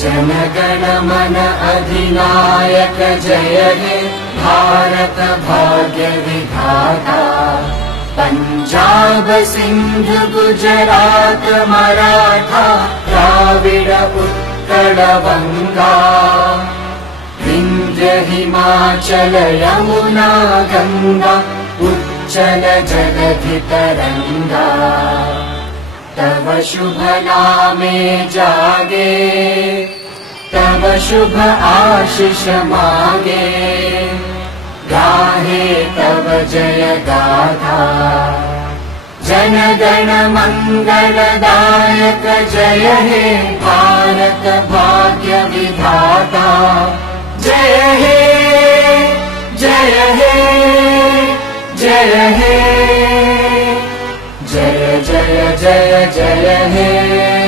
जनगण मन अधिनायक जय हे भारत भाग्य विधाता। पंजाब सिंध गुजरात मराठा द्राविड उत्कल बंगा। विंध्य हिमाचल यमुना गंगा उच्चल जलधि तरंगा। तव शुभ नामे जागे तव शुभ आशीष मागे। गाहे तव जय गाथा जनगण मंगलदायक जय हे भारत भाग्य विधाता। जय हे जय हे जय हे जय जय जय जय हे।